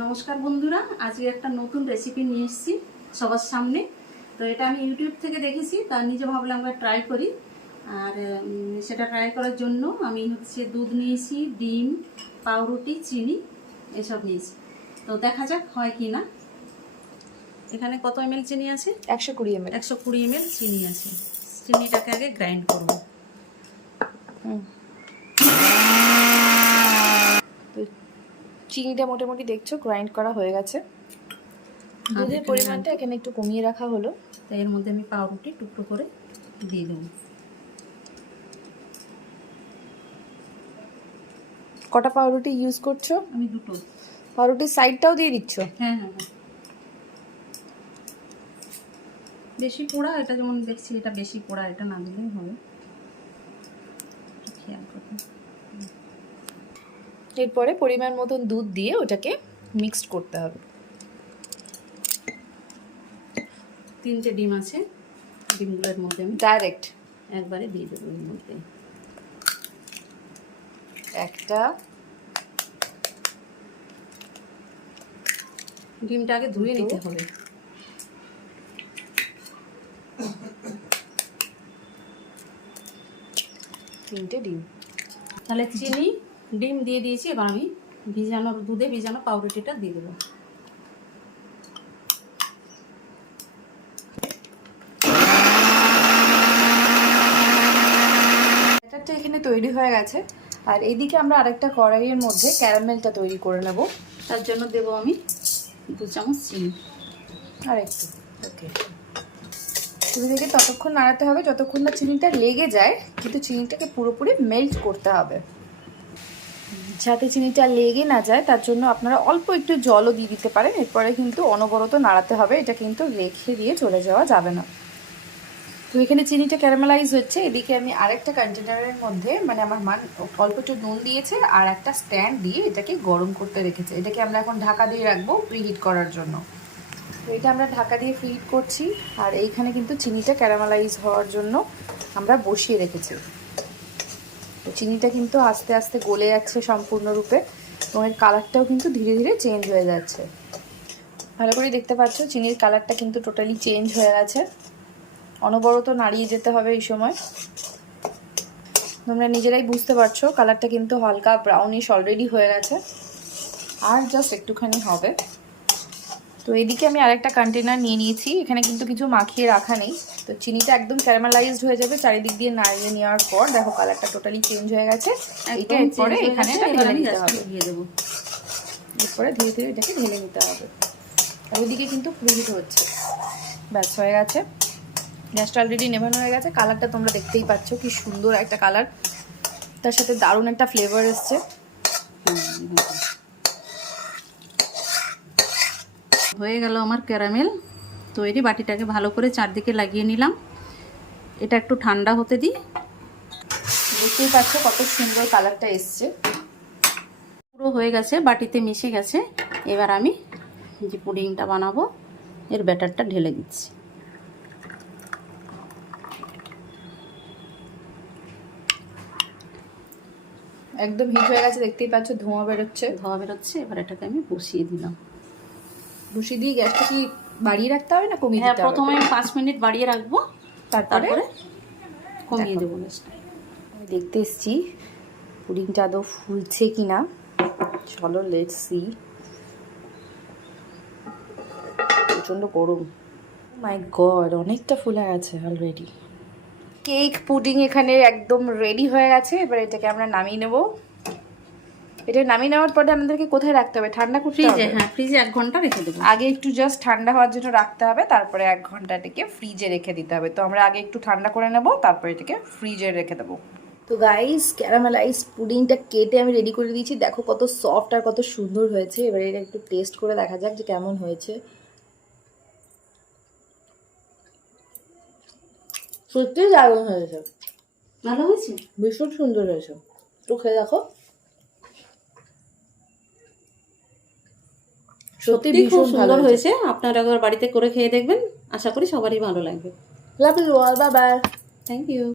নমস্কার বন্ধুরা, আজকে একটা নতুন রেসিপি নিয়ে এসেছি সবার সামনে। তো এটা আমি ইউটিউব থেকে দেখেছি, তা নিজে ভাবলাম আমরা ট্রাই করি। আর সেটা ট্রাই করার জন্য আমি দুধ নিয়েছি, ডিম, পাউরুটি, চিনি এসব নিয়েছি। তো দেখা যাক হয় কি না। এখানে কত ml চিনি আছে? 120 ml। 120 ml চিনি আছে। চিনিটাকে আগে গ্রাইন্ড করব। চিনিটা মোটামুটি দেখছো গ্রাইন্ড করা হয়ে গেছে। দুধের পরিমাণটা এখানে একটু কমিয়ে রাখা হলো। তাই এর মধ্যে আমি পাউরুটি টুকরো করে দিয়ে দেবো। কটা পাউরুটি ইউজ করছো? আমি দুটো। পাউরুটির সাইডটাও দিয়ে দিচ্ছ? হ্যাঁ হ্যাঁ হ্যাঁ, বেশি পোড়া এটা যেমন দেখছি, এটা বেশি পোড়া, এটা না দিলেই হবে। খেয়াল করুন। এরপরে পরিমাণ মতন দুধ দিয়ে ওটাকে মিক্সড করতে হবে। 3টে ডিম আছে, ডিমগুলোর মধ্যে আমি ডাইরেক্ট একবারে দিয়ে দেবো। এর মধ্যে একটা ডিমটা আগে ধুয়ে নিতে হবে। তিনটে ডিম। তাহলে চিনি, ডিম দিয়ে দিয়েছি। এবার আমি দুধে ভিজানো পাউরুটিটা দিয়ে দেবো। ব্যাটারটা এখানে তৈরি হয়ে গেছে। আর এইদিকে আমরা আরেকটা কড়াইয়ের মধ্যে ক্যারামেলটা তৈরি করে নেব। তার জন্য দেবো আমি 2 চামচ চিনি আর একটু ওকে। চিনিটাকে ততক্ষণ নাড়াতে হবে যতক্ষণ না চিনিটা লেগে যায়, কিন্তু চিনিটাকে পুরোপুরি মেল্ট করতে হবে। যাতে চিনিটা লেগে না যায় তার জন্য আপনারা অল্প একটু জলও দিয়ে দিতে পারেন। এরপরে কিন্তু অনবরত নাড়াতে হবে, এটা কিন্তু রেখে দিয়ে চলে যাওয়া যাবে না। তো এখানে চিনিটা ক্যারামেলাইজ হচ্ছে। এদিকে আমি আরেকটা কন্টেনারের মধ্যে আমার মান অল্প একটু নুন দিয়েছে আর একটা স্ট্যান্ড দিয়ে এটাকে গরম করতে রেখেছে। এটাকে আমরা এখন ঢাকা দিয়ে রাখবো প্রিহিট করার জন্য। তো এটা আমরা ঢাকা দিয়ে প্রিহিট করছি। আর এইখানে কিন্তু চিনিটা ক্যারামেলাইজ হওয়ার জন্য আমরা বসিয়ে রেখেছি। তো চিনিটা কিন্তু আস্তে আস্তে গলে যাচ্ছে সম্পূর্ণরূপে, এবং এর কালারটাও কিন্তু ধীরে ধীরে চেঞ্জ হয়ে যাচ্ছে। ভালো করে দেখতে পাচ্ছ চিনির কালারটা কিন্তু টোটালি চেঞ্জ হয়ে গেছে। অনবরত নাড়িয়ে যেতে হবে এই সময়। তোমরা নিজেরাই বুঝতে পারছো কালারটা কিন্তু হালকা ব্রাউনিশ অলরেডি হয়ে গেছে, আর জাস্ট একটুখানি হবে। তো এদিকে আমি আরেকটা কন্টেনার নিয়ে নিয়েছি। এখানে কিন্তু কিছু মাখিয়ে রাখা নেই। তো চিনিটা একদম ক্যারামেলাইজড হয়ে যাবে চারিদিক দিয়ে নাড়িয়ে নেওয়ার পর। দেখো কালারটা টোটালি চেঞ্জ হয়ে গেছে। এটা এরপরে এখানে ঢেলে নিতে হবে। এরপরে ধীরে ধীরে এটাকে ঢেলে নিতে হবে। আর ওইদিকে কিন্তু প্রিহিট হচ্ছে। ব্যাস হয়ে গেছে। গ্যাসটা অলরেডি নেভানো হয়ে গেছে। কালারটা তোমরা দেখতেই পাচ্ছ কি সুন্দর একটা কালার, তার সাথে দারুণ একটা ফ্লেভার এসছে। হয়ে গেল আমার ক্যারামেল তৈরি। বাটিটাকে ভালো করে চারদিকে লাগিয়ে নিলাম। এটা একটু ঠান্ডা হতে দিই। দেখতেই পাচ্ছ কত সুন্দর কালারটা এসছে। পুরো হয়ে গেছে, বাটিতে মিশে গেছে। এবার আমি যে পুডিংটা বানাবো এর ব্যাটারটা ঢেলে দিচ্ছি। একদম হিট হয়ে গেছে, দেখতেই পাচ্ছ ধোঁয়া বেরোচ্ছে। এবার এটাকে আমি বসিয়ে দিলাম। বসিয়ে দিয়ে গ্যাসটা কি বাড়িয়ে রাখতে হবে না কমিয়ে দিতে হবে? প্রথমে 5 মিনিট বাড়িয়ে রাখবো, তারপরে কমিয়ে দেবো গ্যাসটা। আমি দেখতে এসেছি পুডিংটা আদৌ ফুলছে কিনা। চলো লেটস সি। প্রচন্ড গরম। মাই গড, অনেকটা ফুলে গেছে অলরেডি। কেক পুডিং এখানে একদম রেডি হয়ে গেছে। এবার এটাকে আমরা নামিয়ে নেব। এটা নামিয়ে নেওয়ার পরে আমাদেরকে কোথায় রাখতে হবে? ঠান্ডা করতে হবে। হ্যাঁ, ফ্রিজে 1 ঘন্টা রেখে দেবো। আগে একটু জাস্ট ঠান্ডা হওয়ার জন্য রাখতে হবে, তারপরে 1 ঘন্টা এটাকে ফ্রিজে রেখে দিতে হবে। তো আমরা আগে একটু ঠান্ডা করে নেব, তারপরে এটাকে ফ্রিজে রেখে দেবো। তো গাইস, ক্যারামেলাইজ পুডিংটা কেটে আমি রেডি করে দিয়েছি। দেখো কত সফট আর কত সুন্দর হয়েছে। এবার এটা একটু টেস্ট করে দেখা যাক যে কেমন হয়েছে। সত্যি দারুণ হয়েছে। ভালো হয়েছে, ভীষণ সুন্দর হয়েছে। তো খেয়ে দেখো, সত্যি খুব সুন্দর হয়েছে। আপনারা একবার বাড়িতে করে খেয়ে দেখবেন, আশা করি সবারই ভালো লাগবে। Love you all, bye bye. Thank you.